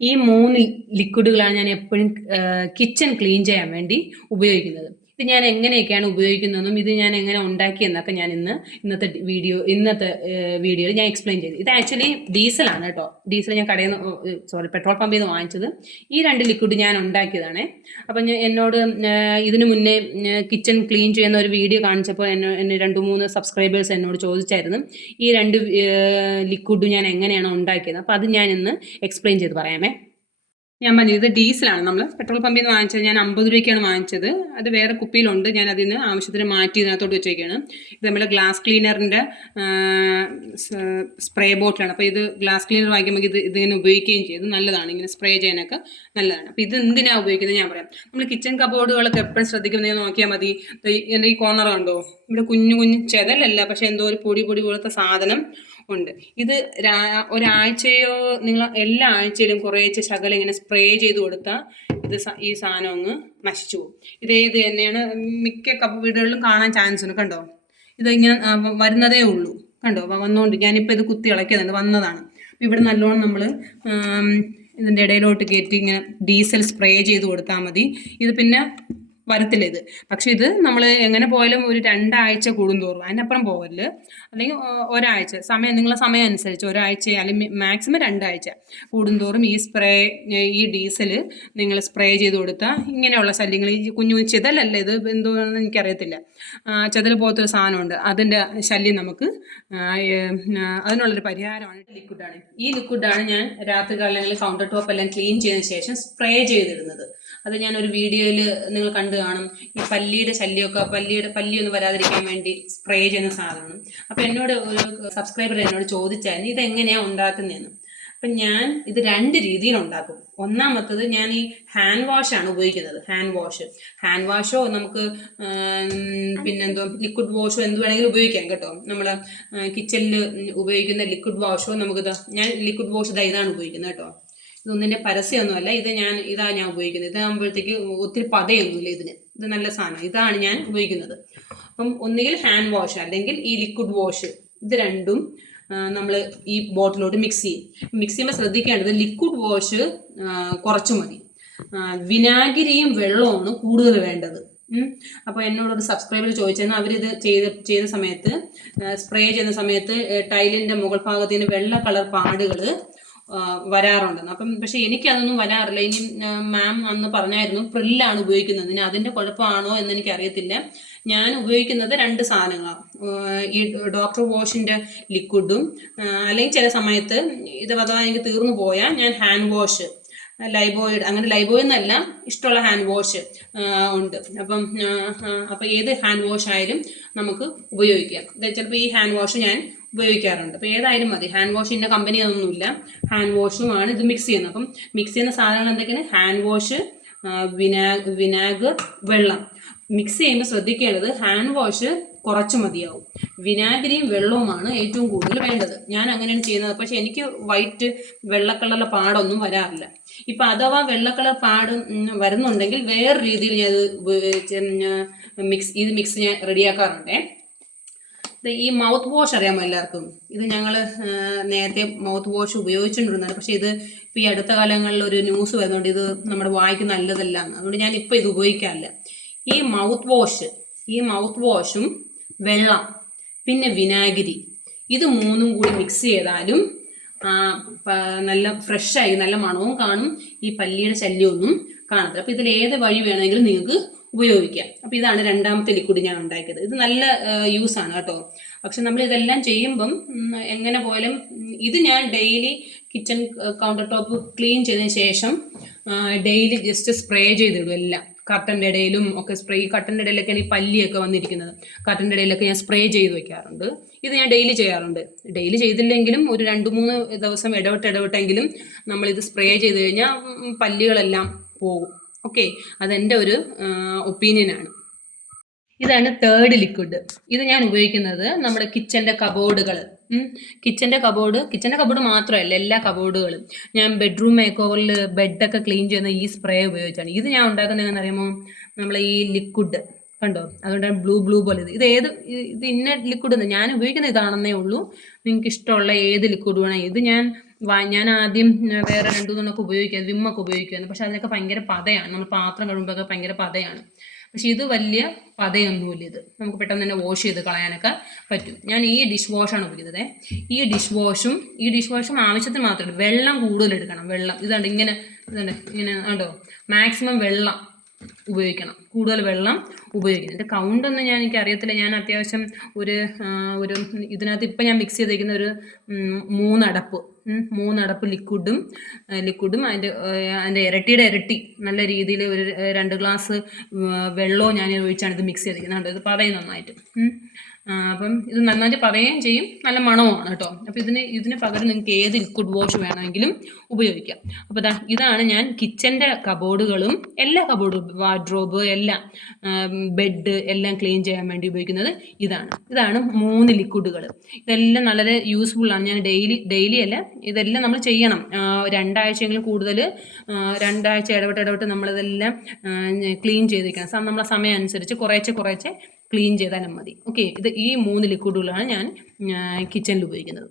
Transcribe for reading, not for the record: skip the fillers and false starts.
ഈ 3 ലിക്വിഡുകളാണ് ഞാൻ എപ്പോഴും കിച്ചൺ ക്ലീൻ ചെയ്യാൻ വേണ്ടി ഉപയോഗിക്കുന്നത്. ഇത് ഞാൻ എങ്ങനെയൊക്കെയാണ് ഉപയോഗിക്കുന്നതെന്നും ഇത് ഞാൻ എങ്ങനെ ഉണ്ടാക്കിയെന്നൊക്കെ ഞാൻ ഇന്നത്തെ വീഡിയോയിൽ ഞാൻ എക്സ്പ്ലെയിൻ ചെയ്തു. ഇത് ആക്ച്വലി ഡീസലാണ് കേട്ടോ. ഡീസൽ ഞാൻ കടയിൽ നിന്ന് പെട്രോൾ പമ്പിൽ നിന്ന് വാങ്ങിച്ചത്. ഈ 2 ലിക്വിഡ് ഞാൻ ഉണ്ടാക്കിയതാണ്. അപ്പം എന്നോട് ഇതിനു മുന്നേ കിച്ചൺ ക്ലീൻ ചെയ്യുന്ന ഒരു വീഡിയോ കാണിച്ചപ്പോൾ എന്നെ 2-3 സബ്സ്ക്രൈബേഴ്സ് എന്നോട് ചോദിച്ചായിരുന്നു ഈ 2 ലിക്വിഡ് ഞാൻ എങ്ങനെയാണ് ഉണ്ടാക്കിയത്. അപ്പോൾ അത് ഞാൻ ഇന്ന് എക്സ്പ്ലെയിൻ ചെയ്ത് പറയാമേ. ഞാൻ പറഞ്ഞത് ഇത് ഡീസലാണ്. നമ്മൾ പെട്രോൾ പമ്പിൽ നിന്ന് വാങ്ങിച്ചത്. ഞാൻ 50 രൂപയ്ക്കാണ് വാങ്ങിച്ചത്. അത് വേറെ കുപ്പിയിലുണ്ട്. ഞാൻ അതിൽ നിന്ന് ആവശ്യത്തിന് മാറ്റി ഇതിനകത്തോട്ട് വെച്ചേക്കാണ്. ഇത് നമ്മുടെ ഗ്ലാസ് ക്ലീനറിൻ്റെ സ്പ്രേ ബോട്ടിലാണ്. അപ്പോൾ ഇത് ഗ്ലാസ് ക്ലീനർ വാങ്ങിക്കുമ്പോൾ ഇതിങ്ങനെ ഉപയോഗിക്കുകയും ചെയ്യും. ഇത് നല്ലതാണ്, ഇങ്ങനെ സ്പ്രേ ചെയ്യാനൊക്കെ നല്ലതാണ്. അപ്പോൾ ഇത് എന്തിനാണ് ഉപയോഗിക്കുന്നത് ഞാൻ പറയാം. നമ്മൾ കിച്ചൺ കബോർഡുകളൊക്കെ എപ്പോഴും ശ്രദ്ധിക്കുന്നത് നോക്കിയാൽ മതി. എൻ്റെ ഈ കോർണർ കണ്ടോ, ഇവിടെ കുഞ്ഞു കുഞ്ഞു ചെതലല്ല, പക്ഷെ എന്തോ ഒരു പൊടി പോലത്തെ സാധനം ഉണ്ട്. ഇത് ഒരാഴ്ചയോ നിങ്ങൾ എല്ലാ ആഴ്ചയിലും കുറേശ്ശെ ശകലം ഇങ്ങനെ സ്പ്രേ ചെയ്ത് കൊടുത്താൽ ഈ സാധനം അങ്ങ് നശിച്ചു പോകും. ഇത് തന്നെയാണ് മിക്ക വീടുകളിലും കാണാൻ ചാൻസ് ഉണ്ട്. കണ്ടോ, ഇത് ഇങ്ങനെ വരുന്നതേ ഉള്ളൂ. കണ്ടോ, വന്നുകൊണ്ട് ഞാനിപ്പോൾ ഇത് കുത്തി ഇളക്കിയതുണ്ട്, വന്നതാണ്. ഇവിടെ നല്ലോണം നമ്മൾ ഇതിൻ്റെ ഇടയിലോട്ട് കയറ്റി ഇങ്ങനെ ഡീസൽ സ്പ്രേ ചെയ്ത് കൊടുത്താൽ മതി. ഇത് പിന്നെ വരത്തില്ല ഇത്. പക്ഷെ ഇത് നമ്മൾ എങ്ങനെ പോയാലും ഒരു 2 ആഴ്ച കൂടുന്തോറും, അതിനപ്പുറം പോകല്, അല്ലെങ്കിൽ ഒരാഴ്ച നിങ്ങളെ സമയം അനുസരിച്ച് ഒരാഴ്ച അല്ലെങ്കിൽ മാക്സിമം 2 ആഴ്ച കൂടുന്തോറും ഈ ഡീസൽ നിങ്ങൾ സ്പ്രേ ചെയ്ത് കൊടുത്താൽ ഇങ്ങനെയുള്ള ശല്യങ്ങൾ, ഈ കുഞ്ഞു ചെതലല്ല, ഇത് എന്തോന്ന് എനിക്കറിയത്തില്ല, ചെതൽ പോലത്തൊരു സാധനമുണ്ട്, അതിൻ്റെ ശല്യം നമുക്ക് അതിനുള്ളൊരു പരിഹാരമാണ് ലിക്വിഡാണ്. ഈ ലിക്വിഡാണ് ഞാൻ രാത്രി കാലങ്ങളിൽ കൗണ്ടർ ടോപ്പ് എല്ലാം ക്ലീൻ ചെയ്തതിന് ശേഷം സ്പ്രേ ചെയ്തിടുന്നത്. അത് ഞാനൊരു വീഡിയോയിൽ നിങ്ങൾ കണ്ടു കാണും. ഈ പല്ലിയുടെ ശല്യമൊക്കെ, പല്ലിയൊന്നും വരാതിരിക്കാൻ വേണ്ടി സ്പ്രേ ചെയ്യുന്ന സാധനമാണ്. അപ്പം ഒരു സബ്സ്ക്രൈബർ എന്നോട് ചോദിച്ചായിരുന്നു ഇതെങ്ങനെയാണ് ഉണ്ടാക്കുന്നതെന്ന്. അപ്പം ഞാൻ ഇത് 2 രീതിയിൽ ഉണ്ടാക്കും. ഒന്നാമത്തത് ഞാൻ ഈ ഹാൻഡ് വാഷാണ് ഉപയോഗിക്കുന്നത്. ഹാൻഡ് വാഷോ നമുക്ക് പിന്നെന്തോ ലിക്വിഡ് വാഷോ എന്ത് വേണമെങ്കിലും ഉപയോഗിക്കാം കേട്ടോ. നമ്മൾ കിച്ചണിൽ ഉപയോഗിക്കുന്ന ലിക്വിഡ് വാഷോ ഞാൻ ലിക്വിഡ് വാഷ് ഇതാണ് ഉപയോഗിക്കുന്നത് കേട്ടോ. ഇതൊന്നിൻ്റെ പരസ്യമൊന്നുമല്ല. ഇതാണ് ഞാൻ ഉപയോഗിക്കുന്നത്. ഇതാകുമ്പോഴത്തേക്ക് ഒത്തിരി പതയൊന്നുമില്ല ഇതിന്. ഇത് നല്ല സാധനം. ഇതാണ് ഞാൻ ഉപയോഗിക്കുന്നത്. അപ്പം ഒന്നുകിൽ ഹാൻഡ് വാഷ് അല്ലെങ്കിൽ ഈ ലിക്വിഡ് വാഷ്, ഇത് രണ്ടും നമ്മൾ ഈ ബോട്ടിലോട്ട് മിക്സ് ചെയ്യുമ്പോൾ ശ്രദ്ധിക്കേണ്ടത് ലിക്വിഡ് വാഷ് കുറച്ച് മതി. വിനാഗിരിയും വെള്ളവുമാണ് കൂടുതൽ വേണ്ടത്. അപ്പോൾ എന്നോടൊരു സബ്സ്ക്രൈബർ ചോദിച്ചാൽ അവരിത് ചെയ്ത സമയത്ത്, സ്പ്രേ ചെയ്യുന്ന സമയത്ത് ടൈലിൻ്റെ മുകൾ ഭാഗത്തിന് വെള്ള കളർ പാടുകൾ വരാറുണ്ടെന്ന്. അപ്പം പക്ഷെ എനിക്കതൊന്നും വരാറില്ല. ഇനി മാം അന്ന് പറഞ്ഞായിരുന്നു പ്രില്ലാണ് ഉപയോഗിക്കുന്നത്. ഇനി അതിൻ്റെ കുഴപ്പമാണോ എന്ന് എനിക്കറിയത്തില്ല. ഞാൻ ഉപയോഗിക്കുന്നത് 2 സാധനങ്ങളാണ്. ഈ ഡോക്ടർ വാഷിൻ്റെ ലിക്വിഡും, അല്ലെങ്കിൽ ചില സമയത്ത് ഇത് അഥവാ എനിക്ക് തീർന്നു പോയാൽ ഞാൻ ഹാൻഡ് വാഷ്, ലൈബോയിഡ്, അങ്ങനെ ലൈബോയിൽ നിന്നല്ല, ഇഷ്ടമുള്ള ഹാൻഡ് വാഷ് ഉണ്ട്. അപ്പം ഏത് ഹാൻഡ് വാഷ് ആയാലും നമുക്ക് ഉപയോഗിക്കാം. ചിലപ്പോൾ ഈ ഹാൻഡ് വാഷ് ഞാൻ ഉപയോഗിക്കാറുണ്ട്. അപ്പോൾ ഏതായാലും മതി. ഹാൻഡ് വാഷ് ഇന്ന കമ്പനി അതൊന്നുമില്ല, ഹാൻഡ് വാഷുമാണ് ഇത് മിക്സ് ചെയ്യുന്നത്. അപ്പം മിക്സ് ചെയ്യുന്ന സാധനങ്ങൾ എന്തൊക്കെയാണ്? ഹാൻഡ് വാഷ്, വിനാഗർ, വെള്ളം. മിക്സ് ചെയ്യുമ്പോൾ ശ്രദ്ധിക്കേണ്ടത് ഹാൻഡ് വാഷ് കുറച്ച് മതിയാവും. വിനാഗിരിയും വെള്ളവുമാണ് ഏറ്റവും കൂടുതൽ വേണ്ടത്. ഞാൻ അങ്ങനെയാണ് ചെയ്യുന്നത്. പക്ഷെ എനിക്ക് വൈറ്റ് വെള്ള കളറിലെ പാടൊന്നും വരാറില്ല. ഇപ്പം അഥവാ വെള്ള കളർ പാട് വരുന്നുണ്ടെങ്കിൽ വേറെ രീതിയിൽ ഞാൻ മിക്സ് ഞാൻ റെഡിയാക്കാറുണ്ടേ. ഈ മൗത്ത് വാഷ് അറിയാമോ എല്ലാവർക്കും? ഇത് ഞങ്ങൾ നേരത്തെ മൗത്ത് വാഷ് ഉപയോഗിച്ചുകൊണ്ടിരുന്നതാണ്. പക്ഷേ ഇത് ഇപ്പോൾ ഈ അടുത്ത കാലങ്ങളിൽ ഒരു ന്യൂസ് വരുന്നുണ്ട് ഇത് നമ്മുടെ വായ്ക്ക് നല്ലതല്ല എന്ന്. അതുകൊണ്ട് ഞാൻ ഇപ്പോൾ ഇത് ഉപയോഗിക്കാറില്ല. ഈ മൗത്ത് വാഷും വെള്ളം പിന്നെ വിനാഗിരി, ഇത് 3ഉം കൂടി മിക്സ് ചെയ്താലും നല്ല ഫ്രഷായി നല്ല മണവും കാണും, ഈ പല്ലിയുടെ ശല്യമൊന്നും കാണത്തില്ല. അപ്പോൾ ഇതിൽ ഏത് വഴി വേണമെങ്കിലും നിങ്ങൾക്ക് ഉപയോഗിക്കാം. അപ്പോൾ ഇതാണ് 2ാമത്തെ ലിക്വിഡ് ഞാൻ ഉണ്ടാക്കിയത്. ഇത് നല്ല യൂസാണ് കേട്ടോ. പക്ഷെ നമ്മൾ ഇതെല്ലാം ചെയ്യുമ്പം എങ്ങനെ പോയാലും ഇത് ഞാൻ daily kitchen counter top clean ചെയ്തതിന് ശേഷം ഡെയിലി ജസ്റ്റ് സ്പ്രേ ചെയ്തിടും എല്ലാം. കർട്ടൻ്റെ ഇടയിലും ഒക്കെ സ്പ്രേ, കർട്ടൻ്റെ ഇടയിലൊക്കെയാണ് ഈ പല്ലിയൊക്കെ വന്നിരിക്കുന്നത്. കർട്ടൻ്റെ ഇടയിലൊക്കെ ഞാൻ സ്പ്രേ ചെയ്ത് വെക്കാറുണ്ട്. ഇത് ഞാൻ ഡെയിലി ചെയ്യാറുണ്ട്. ഡെയിലി ചെയ്തില്ലെങ്കിലും ഒരു 2-3 ദിവസം ഇടവിട്ടെങ്കിലും നമ്മളിത് സ്പ്രേ ചെയ്ത് കഴിഞ്ഞാൽ പല്ലികളെല്ലാം പോകും. ഓക്കെ, അതെൻ്റെ ഒരു ഒപ്പീനിയനാണ്. ഇതാണ് 3rd ലിക്വിഡ്. ഇത് ഞാൻ ഉപയോഗിക്കുന്നത് നമ്മുടെ കിച്ചൻ്റെ കബോർഡുകൾ, കിച്ചൻ്റെ കബോർഡ് മാത്രമല്ല എല്ലാ കബോർഡുകളും. ഞാൻ ബെഡ്റൂം മേക്ക് ഓവറിൽ ബെഡൊക്കെ ക്ലീൻ ചെയ്യുന്ന ഈ സ്പ്രേ ഉപയോഗിച്ചാണ്. ഇത് ഞാൻ ഉണ്ടാക്കുന്നത് എങ്ങനെ അറിയാമോ? നമ്മൾ ഈ ലിക്വിഡ് കണ്ടോ, അതുകൊണ്ടാണ് ബ്ലൂ പോലെ. ഇത് ഇന്ന ലിക്വിഡ് ഞാൻ ഉപയോഗിക്കുന്ന ഇതാണെന്നേ ഉള്ളൂ. നിങ്ങൾക്ക് ഇഷ്ടമുള്ള ഏത് ലിക്വിഡ് വേണം. ഇത് ഞാൻ ഞാൻ ആദ്യം വേറെ 2-3 ഉപയോഗിക്കുക, വിമ്മൊക്കെ ഉപയോഗിക്കുമായിരുന്നു. പക്ഷെ അതിനൊക്കെ ഭയങ്കര പതയാണ്, നമ്മൾ പാത്രം കഴുകുമ്പോഴൊക്കെ ഭയങ്കര പതയാണ്. പക്ഷെ ഇത് വലിയ പതയൊന്നുമില്ല, ഇത് നമുക്ക് പെട്ടെന്ന് തന്നെ വാഷ് ചെയ്ത് കളയാനൊക്കെ പറ്റും. ഞാൻ ഈ ഡിഷ് വാഷാണ് ഉപയോഗിക്കുന്നത്. ഈ ഡിഷ് വാഷും ആവശ്യത്തിന് മാത്രമേ വെള്ളം കൂടുതൽ എടുക്കണം. വെള്ളം ഇതുണ്ട് ഇങ്ങനെ ഉണ്ടോ, മാക്സിമം വെള്ളം ഉപയോഗിക്കണം, കൂടുതൽ വെള്ളം ഉപയോഗിക്കണം. ഇതിൻ്റെ കൗണ്ടൊന്നും എനിക്ക് അറിയത്തില്ല. ഞാൻ അത്യാവശ്യം ഒരു ഇതിനകത്ത് ഇപ്പം ഞാൻ മിക്സ് ചെയ്തേക്കുന്ന ഒരു 3 അടപ്പ് ലിക്വിഡും അതിൻ്റെ ഇരട്ടിയുടെ ഇരട്ടി നല്ല രീതിയിൽ ഒരു 2 ഗ്ലാസ് വെള്ളവും ഞാൻ ഒഴിച്ചാണ് ഇത് മിക്സ് ചെയ്തിരിക്കുന്നത്. ഇത് പതയും നന്നായിട്ട്. അപ്പം ഇത് നന്നായിട്ട് പറയുകയും ചെയ്യും, നല്ല മണവുമാണ് കേട്ടോ. അപ്പോൾ ഇതിന് പകരം നിങ്ങൾക്ക് ഏത് ലിക്വിഡ് വാഷ് വേണമെങ്കിലും ഉപയോഗിക്കാം. അപ്പോൾ ഇതാണ് ഞാൻ കിച്ചൻ്റെ കബോർഡുകളും എല്ലാ കബോർഡും, വാർഡ്രോബ് എല്ലാം, ബെഡ് എല്ലാം ക്ലീൻ ചെയ്യാൻ വേണ്ടി ഉപയോഗിക്കുന്നത് ഇതാണ് 3 ലിക്വിഡുകൾ. ഇതെല്ലാം വളരെ യൂസ്ഫുള്ളാണ്. ഞാൻ ഡെയിലി അല്ല, ഇതെല്ലാം നമ്മൾ ചെയ്യണം. 2 ആഴ്ചയെങ്കിലും കൂടുതൽ, 2 ആഴ്ച ഇടവിട്ട് നമ്മളിതെല്ലാം ക്ലീൻ ചെയ്തിരിക്കണം. നമ്മളെ സമയം അനുസരിച്ച് കുറേശ്ശെ ക്ലീൻ ചെയ്താലും മതി. ഓക്കെ, ഈ 3 ലിക്വിഡുകളാണ് ഞാൻ കിച്ചണിൽ ഉപയോഗിക്കുന്നത്.